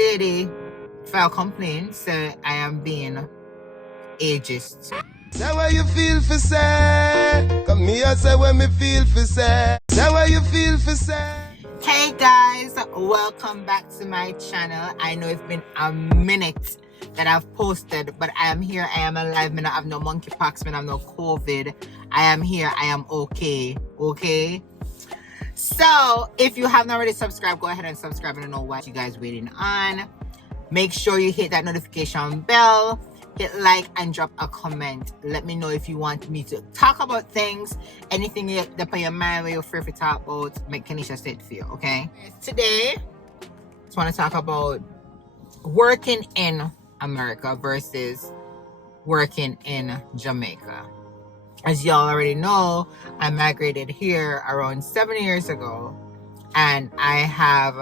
lady file complaint say I am being ageist. Say what you feel for say. Come here, say what me feel for say. Say what you feel for say. Hey guys, welcome back to my channel. I know it's been a minute that I've posted, but I am here. I am alive. I have no monkeypox. I have no COVID. I am here. I am okay. Okay. So if you haven't already subscribed, go ahead and subscribe. I don't know what you guys waiting on. Make sure you hit that notification bell. Hit like and drop a comment. Let me know if you want me to talk about things, anything that on your mind where you're free to talk about. Make Keneisha say it for you, okay? Today, I just want to talk about working in America versus working in Jamaica. As y'all already know, I migrated here around 7 years ago, and I have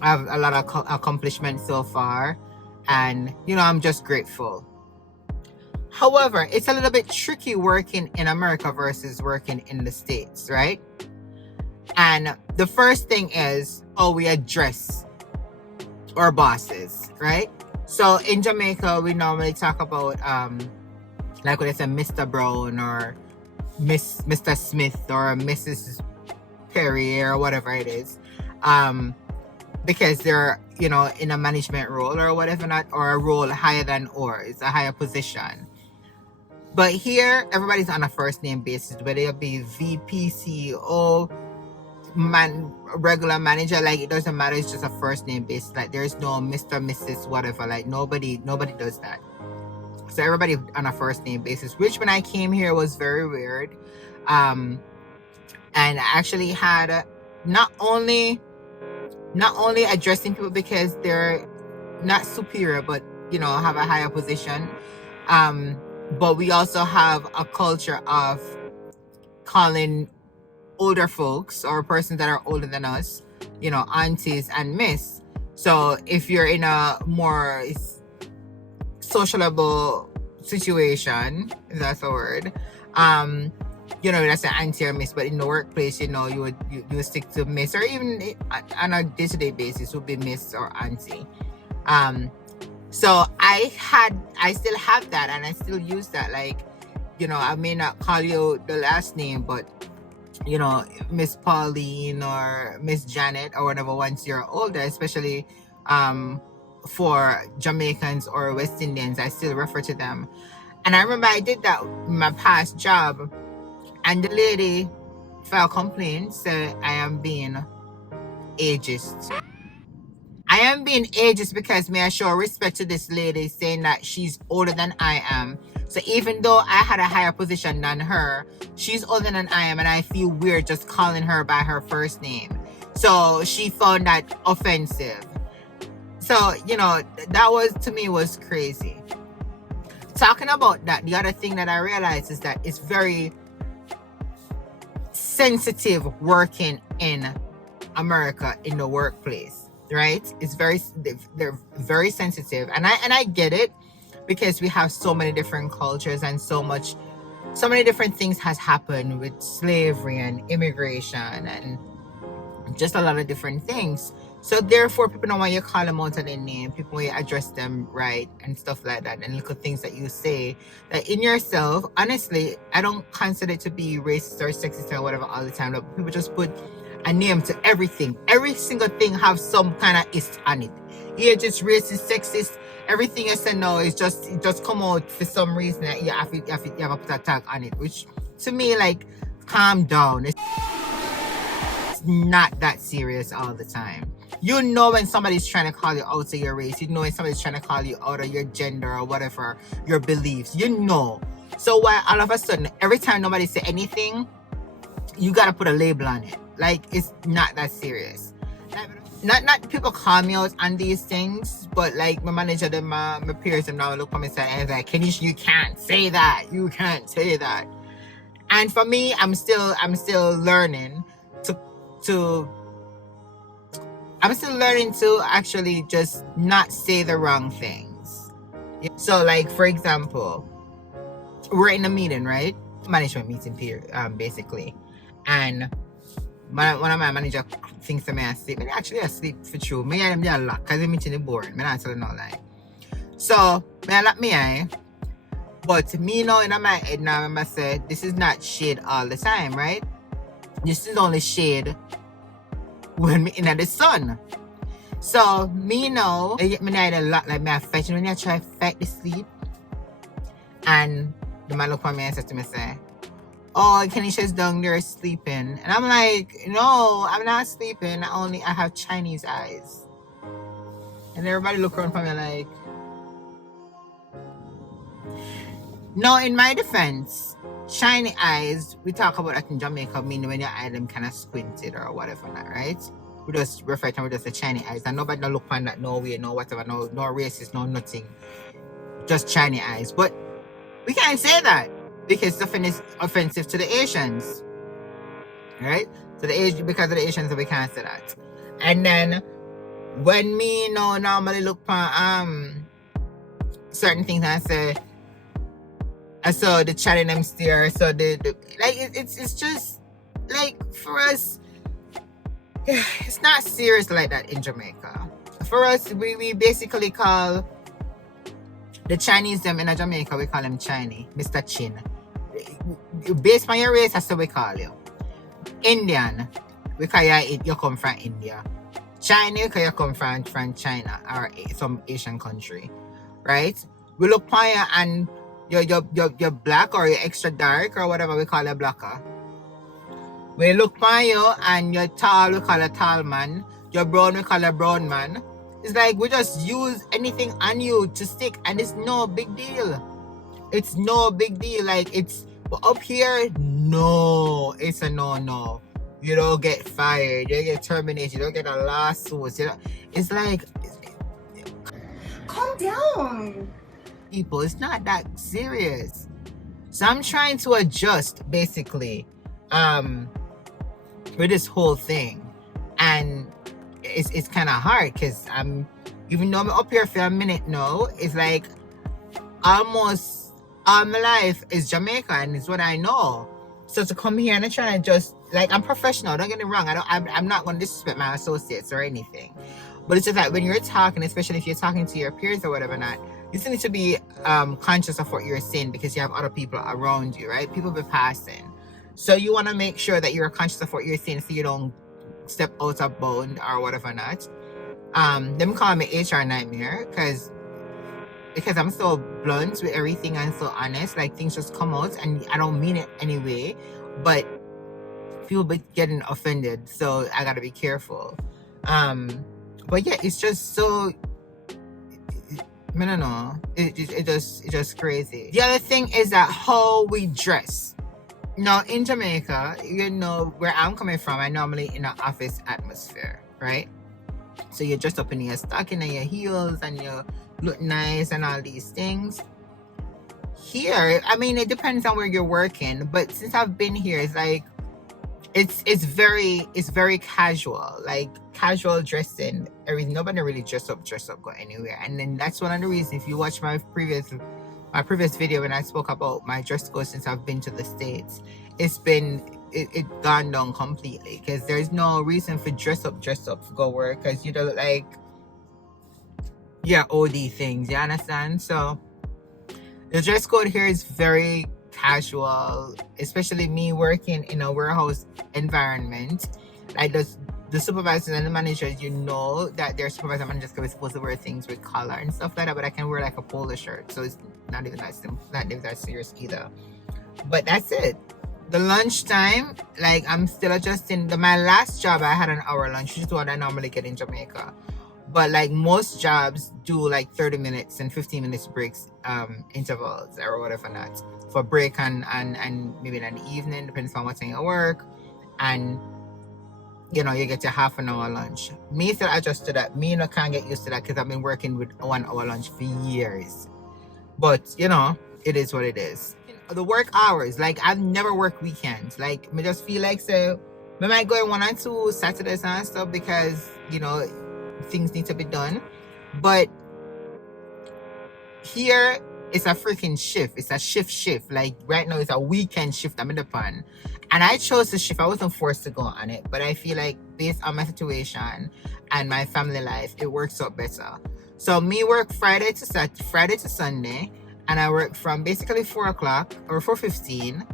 a lot of accomplishments so far. And, you know, I'm just grateful. However, it's a little bit tricky working in America versus working in the States, right? And the first thing is, we address our bosses, right? So in Jamaica, we normally talk about, like when they say Mr. Brown or Mr. Smith or Mrs. Perry or whatever it is. Because they're, you know, in a management role or whatever, not, or a role higher than ours, a higher position. But here, everybody's on a first name basis, whether it be VP, CEO, regular manager, like it doesn't matter. It's just a first name basis. Like there's no Mr., Mrs., whatever. Like nobody does that. So everybody on a first name basis, which when I came here was very weird. And I actually had not only addressing people because they're not superior, but, you know, have a higher position. But we also have a culture of calling older folks or persons that are older than us, you know, aunties and miss. So if you're in a more sociable situation, if that's a word, you know, that's an auntie or miss. But in the workplace, you know, you would stick to miss, or even on a day-to-day basis would be miss or auntie. So I still have that, and I still use that. Like, you know, I may not call you the last name, but, you know, Miss Pauline or Miss Janet or whatever, once you're older, especially for Jamaicans or West Indians, I still refer to them. And I remember I did that in my past job. And the lady filed complaint, said I am being ageist. I am being ageist because may I show respect to this lady, saying that she's older than I am. So even though I had a higher position than her, she's older than I am, and I feel weird just calling her by her first name. So she found that offensive. So, you know, that was, to me, was crazy. Talking about that, the other thing that I realized is that it's very sensitive working in America in the workplace, right? They're very sensitive, and I get it, because we have so many different cultures and so many different things has happened with slavery and immigration and just a lot of different things. So therefore, people don't want you to call them out of their name. People want you to address them right and stuff like that. And look at things that you say that in yourself, honestly, I don't consider it to be racist or sexist or whatever all the time. Like, people just put a name to everything. Every single thing have some kind of ist on it. You're just racist, sexist. Everything you say now is it just come out for some reason that you have to put a tag on it. Which to me, like, calm down. It's not that serious all the time. You know when somebody's trying to call you out of your race. You know when somebody's trying to call you out of your gender or whatever, your beliefs. You know. So why all of a sudden, every time nobody say anything, you got to put a label on it. Like, it's not that serious. Not people call me out on these things, but like my manager, my peers, and now look at me and say, like, Keneisha, you can't say that. You can't say that. And for me, I'm still learning I'm still learning to actually just not say the wrong things. So, like, for example, we're in a meeting, right? Management meeting, basically. And one of my manager thinks that I sleep. I actually asleep for true. Me and them a lot because I'm meeting the boring. Me not telling no lie. So I lock me eye. But me now in my head now I say this is not shade all the time, right? This is only shade when me in the sun. So me now I get me night a lot like me I fetch when I try to fight the sleep. And the man look at me and said to me say, oh, Keneisha's down there sleeping. And I'm like, no, I'm not sleeping. I have Chinese eyes. And everybody look around for me like, no, in my defense, shiny eyes, we talk about that in Jamaica, meaning when your eye them kind of squinted or whatever, right? We just refer to them as the shiny eyes. And nobody no look on that no way, no whatever, no racist, no nothing. Just shiny eyes. But we can't say that because something is offensive to the Asians. Right? So because of the Asians, we can't say that. And then when me normally look for certain things I say, I saw the chat in them stare, so it's just like for us, it's not serious like that in Jamaica. For us, we basically call the Chinese them in Jamaica, we call them Chinese, Mr. Chin. Based on your race, that's what we call you. Indian, we call you come from India. Chinese, because you come from China or some Asian country, right? We look upon you and you're black or you're extra dark or whatever we call a blacker. We look upon you and you're tall, we call a tall man. You're brown, we call a brown man. It's like we just use anything on you to stick and it's no big deal. It's no big deal. Like but up here, no, it's a no. You don't get fired, you don't get terminated, you don't get a lawsuit. It's like, calm down. People, it's not that serious. So I'm trying to adjust basically with this whole thing, and it's kind of hard because even though I'm up here for a minute now, it's like almost all my life is Jamaica and it's what I know. So to come here and try to just like, I'm professional, don't get me wrong, I'm not going to disrespect my associates or anything, but it's just like when you're talking, especially if you're talking to your peers or whatever not, you still need to be conscious of what you're saying because you have other people around you, right? People be passing. So you want to make sure that you're conscious of what you're saying so you don't step out of bound or whatever not. Them call me HR nightmare because I'm so blunt with everything and so honest. Like things just come out and I don't mean it anyway, but people be getting offended. So I got to be careful. But yeah, it's just so... I don't know. It's just crazy. The other thing is that how we dress. Now in Jamaica, you know where I'm coming from, I normally in an office atmosphere, right? So you're dressed up in your stocking and your heels and you look nice and all these things. Here, I mean, it depends on where you're working, but since I've been here, it's like it's very casual, like casual dressing, everything. Nobody really dress up go anywhere. And then that's one of the reasons, if you watch my previous video when I spoke about my dress code since I've been to the States, it's gone down completely because there's no reason for dress up to go work because you don't look like OD things, you understand? So the dress code here is very casual, especially me working in a warehouse environment. Like the supervisors and the managers, you know that their supervisor managers are supposed to wear things with collar and stuff like that, but I can wear like a polo shirt, so it's not even that serious either. But that's it. The lunchtime, like I'm still adjusting. My last job I had an hour lunch, which is what I normally get in Jamaica. But like most jobs do like 30 minutes and 15 minutes breaks, intervals or whatever not, for break and maybe in the evening, depends on what time you work. And you know, you get your half an hour lunch. Me still adjust to that. Me can't get used to that because I've been working with 1 hour lunch for years. But you know, it is what it is. The work hours, like I've never worked weekends. Like me just feel like so we might go 1 or 2 Saturdays and stuff because, you know, things need to be done. But here it's a freaking shift. It's a shift. Like right now, it's a weekend shift I'm in the pan. And I chose the shift. I wasn't forced to go on it, but I feel like based on my situation and my family life, it works out better. So me work Friday to Sunday, and I work from basically 4 o'clock or 4:15.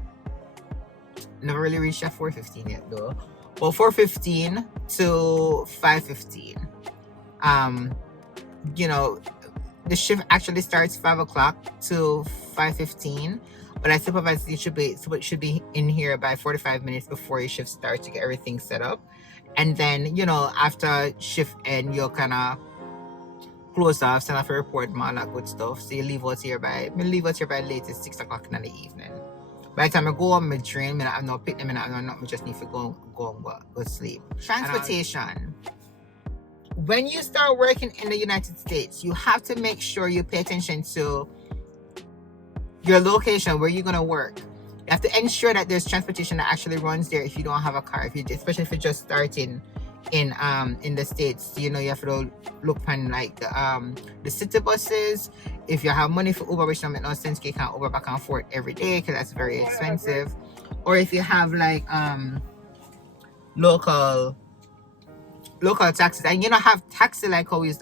Never really reached at 4:15 yet though. Well, 4:15 to 5:15. You know, the shift actually starts 5 o'clock to 5:15, but I supervise you should be in here by 45 minutes before your shift starts to get everything set up. And then, you know, after shift end, you'll kind of close off, send off a report, and all that good stuff. So you leave out here by latest 6 o'clock in the evening. By the time I go on my drain, I have no pick them, I have nothing, just need to go sleep. Transportation. When you start working in the United States, you have to make sure you pay attention to your location, where you're going to work. You have to ensure that there's transportation that actually runs there if you don't have a car, especially if you're just starting in the States. You know, you have to look on like the city buses. If you have money for Uber, which don't make no sense, you can't Uber back and forth every day because that's very expensive. Or if you have like local taxis, and you don't have taxi like how we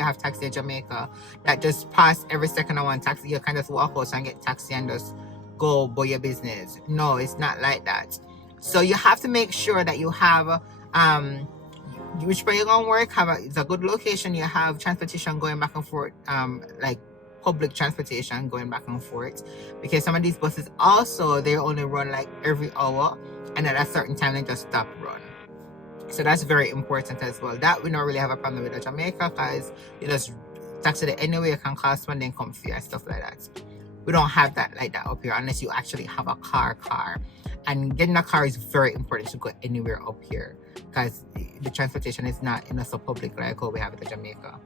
have taxi in Jamaica that just pass every second on one taxi. You can just walk out and get taxi and just go about your business. No, it's not like that. So you have to make sure that you have which way you're gonna work, it's a good location. You have transportation going back and forth, like public transportation going back and forth, because some of these buses also, they only run like every hour, and at a certain time they just stop run. So that's very important as well. That we don't really have a problem with Jamaica, because you just taxi it anyway, you can cost one, then come free and stuff like that. We don't have that like that up here unless you actually have a car. And getting a car is very important to go anywhere up here, because the transportation is not so public like how we have it in Jamaica.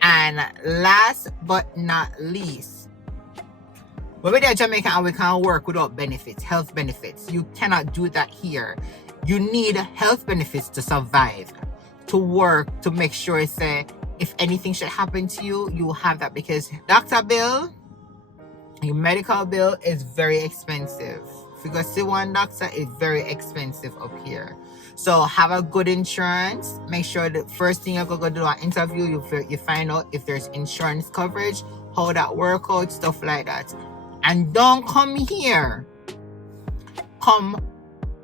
And last but not least, when we're in Jamaica and we can't work without benefits, health benefits, you cannot do that here. You need health benefits to survive, to work, to make sure if anything should happen to you, you will have that, because doctor bill, your medical bill is very expensive. If you go see one doctor, it's very expensive up here. So have a good insurance. Make sure the first thing you're going to do an interview, you find out if there's insurance coverage, how that work out, stuff like that. And don't come here. Come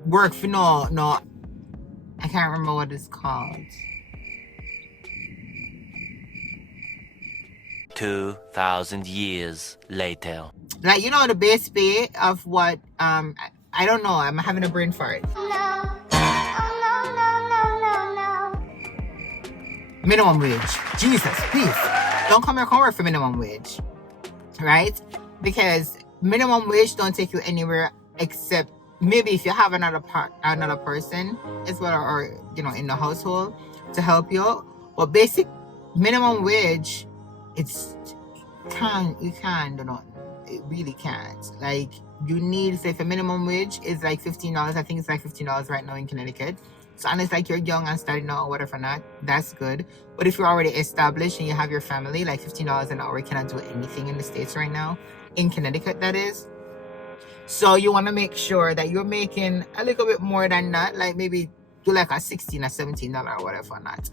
work for no, I can't remember what it's called. 2,000 years later. Like, you know, the base pay of what, I don't know, I'm having a brain fart. Minimum wage. Jesus, please. Don't come here, come work for minimum wage. Right? Because minimum wage don't take you anywhere except maybe if you have another person as well, or you know, in the household to help you. But basic minimum wage, you can't do nothing. It really can't. Like, you need, say, if a minimum wage is like $15, I think it's like $15 right now in Connecticut. So unless like you're young and starting out or whatever not, that's good. But if you're already established and you have your family, like $15 an hour, you cannot do anything in the States right now. In Connecticut, that is. So you want to make sure that you're making a little bit more than that, like maybe do like a $16 or $17 or whatever not.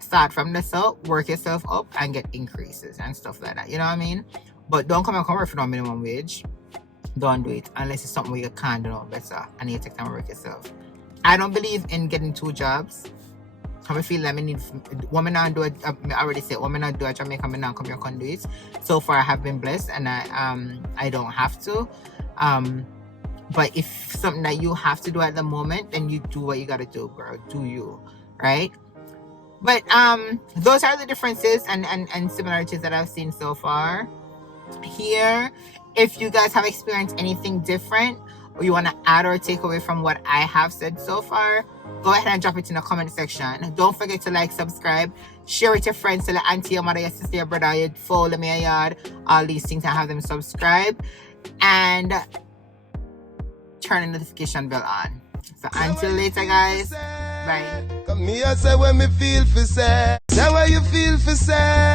Start from the top, work yourself up and get increases and stuff like that. You know what I mean? But don't come and work for no minimum wage. Don't do it unless it's something where you can do no better and you take time to work yourself. I don't believe in getting 2 jobs. I feel like I need women not do it. I already said women not do a Jamaica, me not come here can do it. So far I have been blessed and I don't have to. But if something that you have to do at the moment, then you do what you gotta do, girl. Do you, right? But those are the differences and similarities that I've seen so far here. If you guys have experienced anything different, or you want to add or take away from what I have said so far, go ahead and drop it in the comment section. Don't forget to like, subscribe, share with your friends, tell your auntie, your mother, your sister, your brother, your follow me, your yard, all these things, and have them subscribe and turn the notification bell on. So until later, guys, bye. Come here, say when me feel for say what you feel for say.